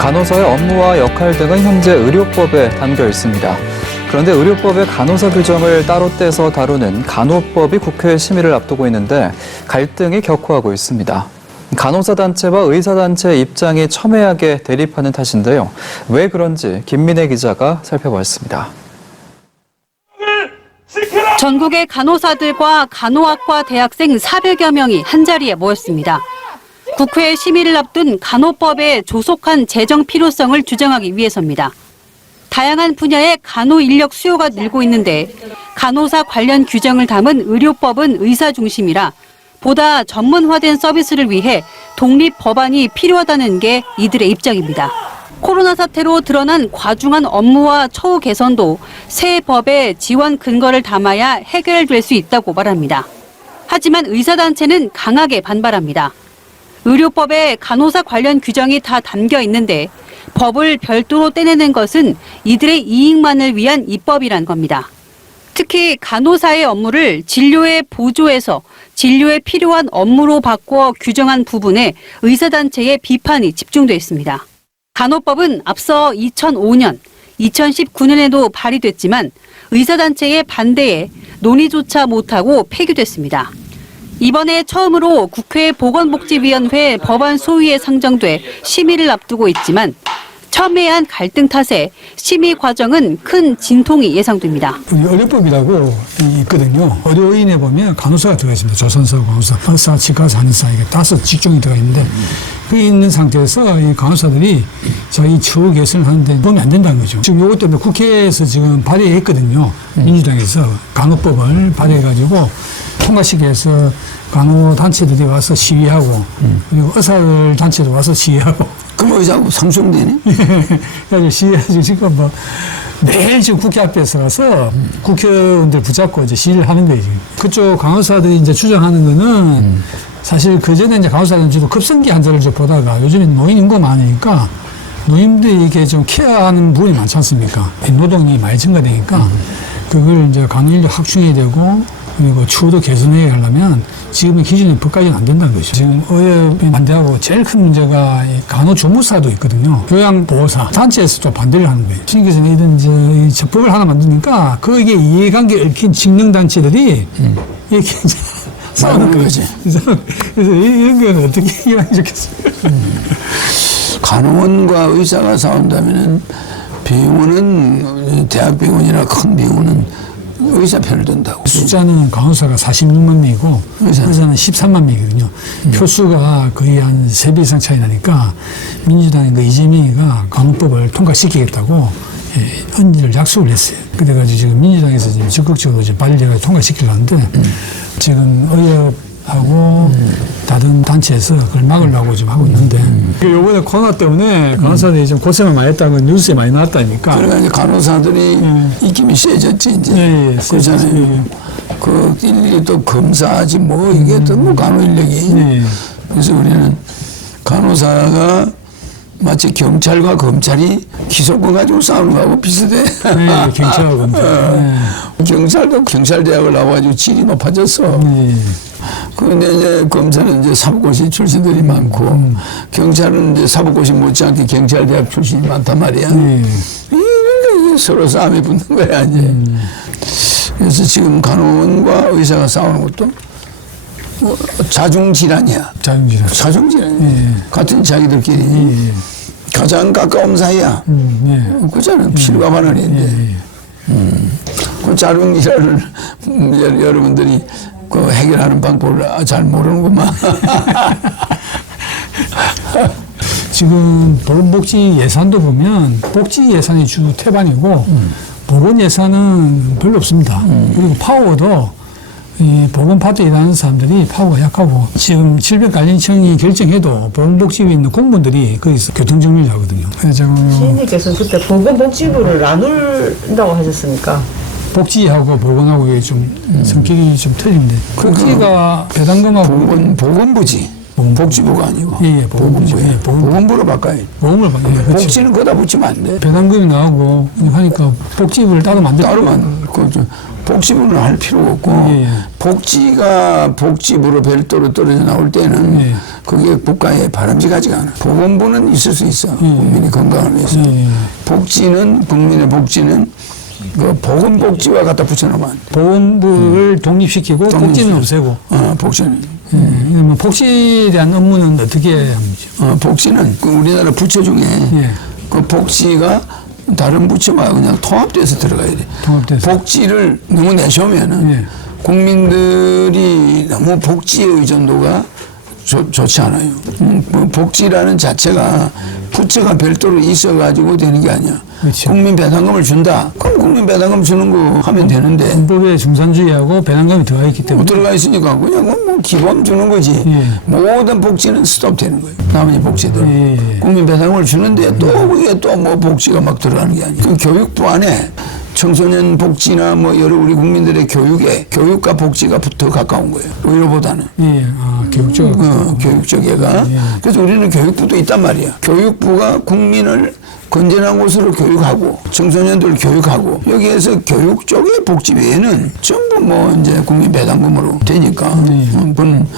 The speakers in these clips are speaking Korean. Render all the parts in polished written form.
간호사의 업무와 역할 등은 현재 의료법에 담겨 있습니다. 그런데 의료법의 간호사 규정을 따로 떼서 다루는 간호법이 국회 심의를 앞두고 있는데 갈등이 격화하고 있습니다. 간호사 단체와 의사 단체의 입장이 첨예하게 대립하는 탓인데요. 왜 그런지 김민혜 기자가 살펴봤습니다. 전국의 간호사들과 간호학과 대학생 400여 명이 한자리에 모였습니다. 국회 심의를 앞둔 간호법의 조속한 제정 필요성을 주장하기 위해서입니다. 다양한 분야의 간호 인력 수요가 늘고 있는데 간호사 관련 규정을 담은 의료법은 의사 중심이라 보다 전문화된 서비스를 위해 독립 법안이 필요하다는 게 이들의 입장입니다. 코로나 사태로 드러난 과중한 업무와 처우 개선도 새 법의 지원 근거를 담아야 해결될 수 있다고 말합니다. 하지만 의사단체는 강하게 반발합니다. 의료법에 간호사 관련 규정이 다 담겨 있는데 법을 별도로 떼내는 것은 이들의 이익만을 위한 입법이란 겁니다. 특히 간호사의 업무를 진료에 보조해서 진료에 필요한 업무로 바꿔 규정한 부분에 의사단체의 비판이 집중돼 있습니다. 간호법은 앞서 2005년, 2019년에도 발의됐지만 의사단체의 반대에 논의조차 못하고 폐기됐습니다. 이번에 처음으로 국회 보건복지위원회 법안 소위에 상정돼 심의를 앞두고 있지만 첨예한 갈등 탓에 심의 과정은 큰 진통이 예상됩니다. 우리 의료법이라고 있거든요. 의료인에 보면 간호사가 들어가 있습니다. 조선사, 간호사, 의사, 치과사, 한의사 이게 5 직종이 들어가 있는데 그게 있는 상태에서 이 간호사들이 자기 처우 개선을 하는데 도움이 안 된다는 거죠. 지금 이것 때문에 국회에서 지금 발의했거든요. 민주당에서 간호법을 발의해가지고 통과시키기 위해서 간호단체들이 와서 시위하고 그리고 의사들 단체도 와서 시위하고 그럼 의사하고 상충되네? 그래서 시위하지 지금 뭐 매일 지금 국회 앞에서 가서 국회의원들 붙잡고 이제 시위를 하는 거예요. 지금. 그쪽 간호사들이 이제 주장하는 거는 사실 그전에 이제 간호사들은 주로 급성기 환자를 좀 보다가 요즘엔 노인 인구가 많으니까 노인들이 이렇게 좀 케어하는 부분이 많지 않습니까? 노동이 많이 증가되니까 그걸 이제 간호 인력 확충해야 되고 그리고 추후도 개선해 가려면 지금의 기준의 법까지는 안 된다는 거죠. 지금 의협이 반대하고 제일 큰 문제가 간호조무사도 있거든요. 교양보호사 단체에서 좀 반대를 하는 거예요. 신께서 이런 이제 법을 하나 만드니까 거기에 이해관계 얽힌 직능단체들이 이렇게 이제 싸우는 거지. 그래서 이런 건 어떻게 이해하면 좋겠습니까? 간호원과 의사가 싸운다면은 병원은 대학병원이나 큰 병원은 의사 편을 든다고. 숫자는 간호사가 46만 명이고 의사는 13만 명이거든요. 표수가 거의 한 3배 이상 차이 나니까 민주당의 그 이재명이가 간호법을 통과시키겠다고 언지를 약속을 했어요. 그래가지고 지금 민주당에서 지금 적극적으로 지금 발의해가지고 통과시키려고 하는데 지금 의협하고 다른 단체에서 그걸 막으려고 지금 하고 있는데 요번에 코로나 때문에 간호사들이 좀 고생을 많이 했다는 건 뉴스에 많이 나왔다니까. 그러니까 이제 간호사들이 입김이 세졌지 이제. 그렇잖아요. 그 일일이 또 검사하지 뭐 이게 또 뭐 간호 인력이. 그래서 우리는 간호사가 마치 경찰과 검찰이 기소권 가지고 싸우는 거하고 비슷해. 네, 경찰하고 검찰. 경찰도 경찰대학을 나와가지고 질이 높아졌어. 그런데 이제 검사는 이제 사법고시 출신들이 많고 경찰은 이제 사법고시 못지않게 경찰대학 출신이 많단 말이야. 이게 서로 싸움이 붙는 거야 이제. 그래서 지금 간호원과 의사가 싸우는 것도 뭐 자중질환이야. 자중질환이야. 같은 자기들끼리 가장 가까운 사이야. 그잖아. 필과 반원인데. 그 자중질환을 여러분들이 그 해결하는 방법을 잘 모르는구만. 지금 보건복지 예산도 보면 복지 예산이 주 태반이고 보건 예산은 별로 없습니다. 그리고 파워도 이 보건파트에 일하는 사람들이 파워가 약하고 지금 질병관리청이 결정해도 보건복지부에 있는 공무원들이 거기서 교통정리를 하거든요. 시인님께서 그때 보건복지부를 나눌다고 하셨습니까? 복지하고 보건하고 이게 좀 성격이 좀 틀린데 복지가 배당금하고 보건부지. 복지부가 아니고. 예, 보건부지. 보건부로 바꿔야지. 보험을 받는 복지는 거기다 붙이면 안 돼. 배당금이 나오고 하니까 복지부를 따로 만들고. 따로 그 복지부는 할 필요가 없고 예. 복지가 복지부로 별도로 떨어져 나올 때는 예. 그게 국가에 바람직하지가 않아. 보건부는 있을 수 있어. 국민의 건강을 위해서. 복지는 국민의 복지는 그 보건복지와 갖다 붙여놓으면 안 돼. 보건부를 독립시키고 복지는 없애고. 복지는. 뭐 복지에 대한 업무는 어떻게 합니까? 복지는 그 우리나라 부처 중에 예. 그 복지가 다른 부처가 그냥 통합돼서 들어가야 돼. 통합돼서. 복지를 너무 내세우면은 예. 국민들이 너무 복지의 의존도가 좋지 않아요. 복지라는 자체가 부처가 별도로 있어가지고 되는 게 아니야. 그렇죠. 국민 배당금을 준다. 그럼 국민 배당금 주는 거 하면 되는데 헌법에 중산주의하고 배당금이 들어가 있기 때문에. 들어가 있으니까 그냥 뭐 기본 주는 거지. 예. 모든 복지는 스톱되는 거예요. 나머지 복지들. 예. 국민 배당금을 주는데 또 그게 또 뭐 복지가 막 들어가는 게 아니에요. 그 교육부 안에 청소년 복지나 뭐 여러 우리 국민들의 교육에 교육과 복지가 더 가까운 거예요. 의료보다는. 예. 아, 교육적. 교육적애가. 그래서 우리는 교육부도 있단 말이야. 교육부가 국민을 건전한 곳으로 교육하고 청소년들 교육하고 여기에서 교육 쪽의 복지 외에는 전부 뭐 이제 국민 배당금으로 되니까 그건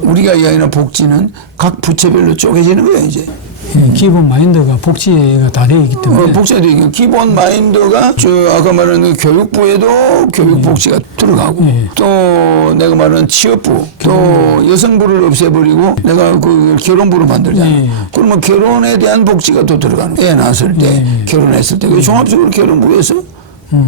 우리가 이야기하는 복지는 각 부처별로 쪼개지는 거예요 이제. 예, 기본 마인드가 복지가 다 되어 있기 때문에. 복지가 되니까 기본 마인드가 저 아까 말한 그 교육부에도 교육복지가 들어가고 또 내가 말한 취업부 또 여성부를 없애버리고 내가 그 결혼부로 만들잖아. 그러면 결혼에 대한 복지가 또 들어가는 거야. 애 낳았을 때 결혼했을 때 종합적으로 결혼부에서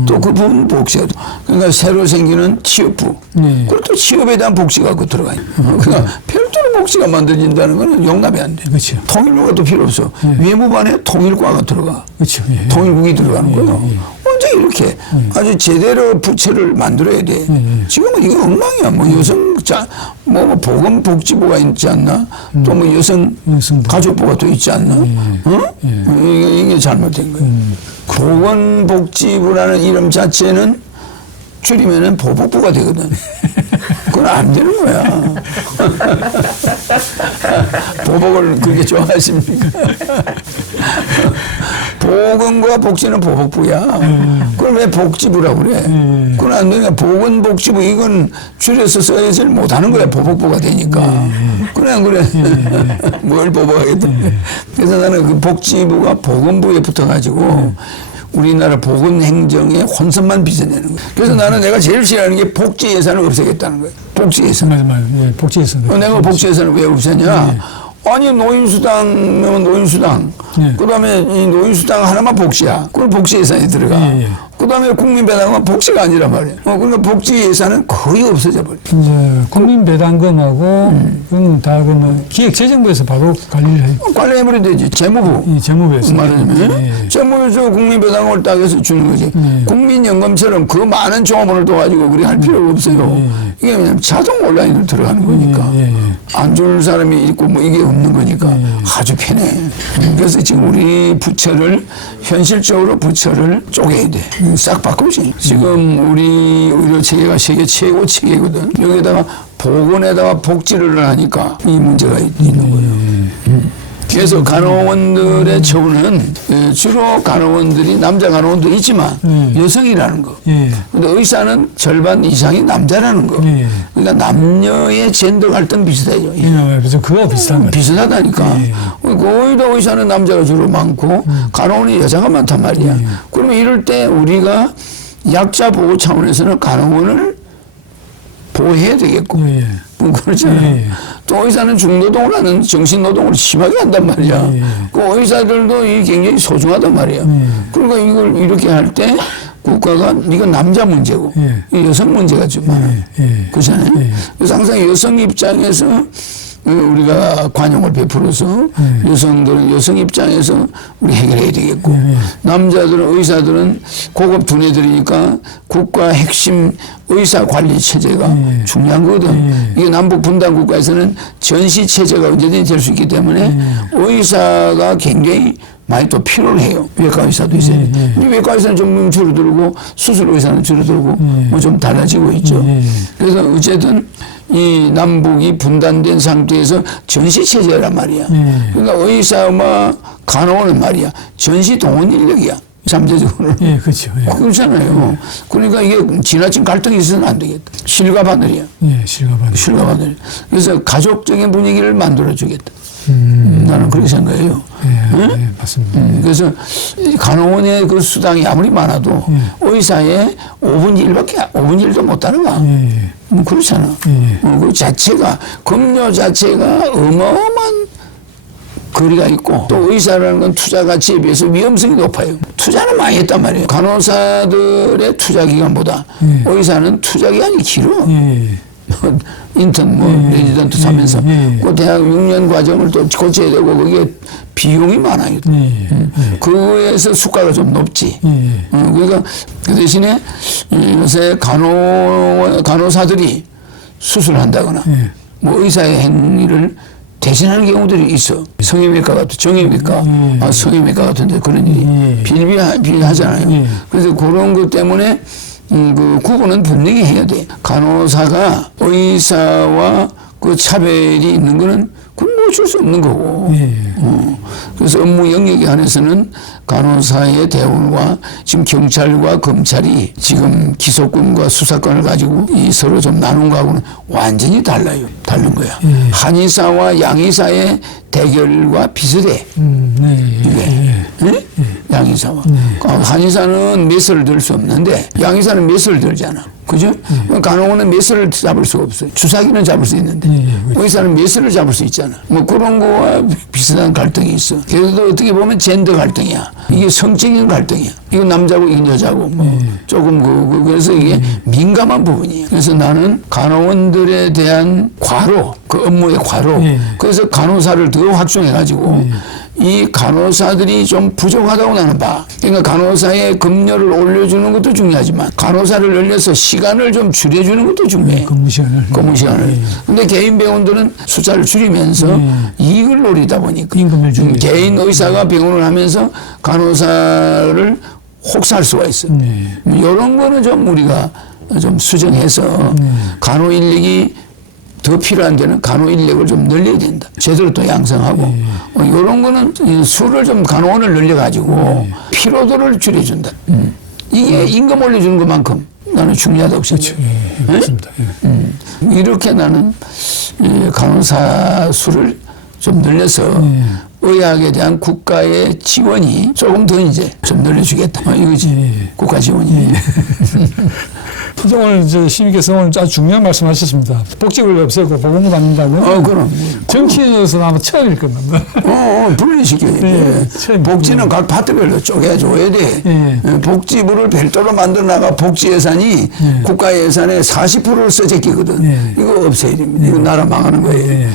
또 그 부분 복지가 그러니까 새로 생기는 취업부 그리고 또 취업에 대한 복지가 그 들어가요. 그러니까 별도로 복지가 만들어진다는 거는 용납이 안 돼. 그렇죠. 통일부가 또 필요 없어. 외무반에 통일과가 들어가. 그렇죠. 예. 통일국이 들어가는 거예요. 언제 이렇게 아주 제대로 부처를 만들어야 돼. 지금은 이거 엉망이야. 뭐 여성자, 뭐 보건복지부가 있지 않나? 또 뭐 여성부. 가족부가 또 있지 않나? 이게 잘못된 거예요. 보건복지부라는 이름 자체는 줄이면은 보복부가 되거든. 그건 안 되는 거야. 보복을 그렇게 좋아하십니까? 보건과 복지는 보복부야. 그걸 왜 복지부라고 그래? 그건 안 되니까 보건복지부 이건 줄여서 써야지 못하는 거야. 보복부가 되니까. 그래. 뭘 보복하겠다. 그래서 나는 그 복지부가 보건부에 붙어가지고 우리나라 보건행정의 혼선만 빚어내는 거예요. 그래서 나는 내가 제일 싫어하는 게 복지 예산을 없애겠다는 거예요. 복지 예산. 맞아요. 예, 복지 예산. 내가 복지 예산을 왜 없애냐? 아니 노인수당이면 노인수당. 그다음에 이 노인수당 하나만 복지야. 그걸 복지 예산이 들어가. 그다음에 국민배당은 복지가 아니란 말이에요. 그러니까 복지 예산은 거의 없어져 버려. 이제 국민배당금하고 그건 다 그러면 기획재정부에서 바로 관리를 해요. 관리해버리면 되지. 재무부. 재무부에서. 말하자면 재무부에서 국민배당을 딱 해서 주는 거지. 국민연금처럼 그 많은 종합원을 둬가지고 그리 할 필요가 없어요. 이게 왜냐면 자동 온라인으로 들어가는 거니까. 안 줄 사람이 있고 뭐 이게 없는 거니까 아주 편해. 그래서 지금 우리 부처를 현실적으로 부처를 쪼개야 돼. 싹 바꾸지. 지금 우리 의료 체계가 세계 최고 체계거든. 여기다가 보건에다가 복지를 하니까 이 문제가 있는 거예요. 그래서 간호원들의 처우는 주로 간호원들이 남자 간호원도 있지만 여성이라는 거. 근데 의사는 절반 이상이 남자라는 거. 그러니까 남녀의 젠더 갈등 비슷하죠. 그래서 그거 비슷한 거죠. 비슷하다니까. 거의 다 의사는 남자가 주로 많고 간호원이 여자가 많단 말이야. 그러면 이럴 때 우리가 약자 보호 차원에서는 간호원을 보호해야 되겠고. 그렇잖아요. 또 의사는 중노동을 하는 정신노동을 심하게 한단 말이야. 그 의사들도 이 굉장히 소중하단 말이야. 그러니까 이걸 이렇게 할 때 국가가 이건 남자 문제고 이 여성 문제가 좀 많아. 그렇잖아요. 그래서 항상 여성 입장에서 우리가 관용을 베풀어서 여성들은 여성 입장에서 우리 해결해야 되겠고 남자들은 의사들은 고급 두뇌들이니까 국가 핵심 의사 관리 체제가 중요한 거거든. 이게 남북 분단 국가에서는 전시 체제가 언제든지 될 수 있기 때문에 의사가 굉장히 많이 또 필요를 해요. 외과 의사도 있어요. 외과 의사는 좀 줄어들고 수술 의사는 줄어들고 뭐 좀 달라지고 있죠. 그래서 어쨌든 이 남북이 분단된 상태에서 전시 체제란 말이야. 그러니까 의사와 간호원은 말이야 전시 동원 인력이야. 잠재적으로. 예, 그렇죠. 예. 그렇잖아요. 그러니까 이게 지나친 갈등이 있어서는 안 되겠다. 실과 바늘이야. 예, 실가반. 실과 바늘. 그래서 가족적인 분위기를 만들어주겠다. 나는 그렇게 생각해요. 예, 응? 예, 맞습니다. 그래서 간호원의 그 수당이 아무리 많아도 의사의 5분의 1도 못 따라가. 예, 그렇잖아. 예. 그 자체가, 급료 자체가 어마어마한 거리가 있고, 또 의사라는 건 투자 가치에 비해서 위험성이 높아요. 투자는 많이 했단 말이에요. 간호사들의 투자 기간보다 의사는 투자 기간이 길어. 예. 인턴 레지던트 하면서 그 대학 6년 과정을 또 고쳐야 되고 거기에 비용이 많아요. 그거에서 수가가 좀 높지. 그러니까 그 대신에 요새 간호사들이 수술한다거나 뭐 의사의 행위를 대신하는 경우들이 있어. 성형외과 같은, 정형외과, 성형외과 같은데 그런 일이 비일비하잖아요. 그래서 그런 것 때문에 그 구분은 분명히 해야 돼. 간호사가 의사와 그 차별이 있는 거는 그건 뭐 어쩔 수 없는 거고. 그래서 업무 영역에 한해서는 간호사의 대우와 지금 경찰과 검찰이 지금 기소권과 수사권을 가지고 이 서로 좀 나눈 거하고는 완전히 달라요. 다른 거야. 한의사와 양의사의 대결과 비슷해. 이게. 네? 양의사와. 한의사는 메스를 들 수 없는데 양의사는 메스를 들잖아. 그죠? 간호원은 메스를 잡을 수가 없어요. 주사기는 잡을 수 있는데 의사는 메스를 잡을 수 있잖아. 뭐 그런 거와 비슷한 갈등이 있어. 그래도 어떻게 보면 젠더 갈등이야. 이게 성적인 갈등이야. 이건 남자고 이건 여자고 뭐 조금 그래서 이게 민감한 부분이에요. 그래서 나는 간호원들에 대한 과로, 그 업무의 과로. 그래서 간호사를 더 확충해가지고 이 간호사들이 좀 부족하다고 나는 봐. 그러니까 간호사의 급료를 올려주는 것도 중요하지만 간호사를 늘려서 시간을 좀 줄여주는 것도 중요해. 근무 시간을. 근데 개인 병원들은 숫자를 줄이면서 이익을 노리다 보니까 임금을 줄이고. 개인 의사가 병원을 하면서 간호사를 혹사할 수가 있어. 이런 거는 좀 우리가 좀 수정해서 간호 인력이 더 필요한 데는 간호 인력을 좀 늘려야 된다. 제대로 또 양성하고 이런 거는 수를 좀 간호원을 늘려가지고 피로도를 줄여준다. 이게 임금 올려주는 것만큼 나는 중요하다고 생각해요. 맞습니다. 이렇게 나는 간호사 수를 좀 늘려서 의학에 대한 국가의 지원이 조금 더 이제 좀 늘려주겠다. 이거지. 국가 지원이. 오늘 시민께서 오늘 아주 중요한 말씀하셨습니다. 복직을 없애고 보건을 받는다면 그럼. 정치인으로서는 아마 처음일 겁니다. 분리시켜야 돼. 복지는 각 파트별로 쪼개줘야 돼. 복지부를 별도로 만들어 나가 복지 예산이 국가 예산의 40%를 써제끼거든. 이거 없애야 됩니다. 이거 나라 망하는 거예요.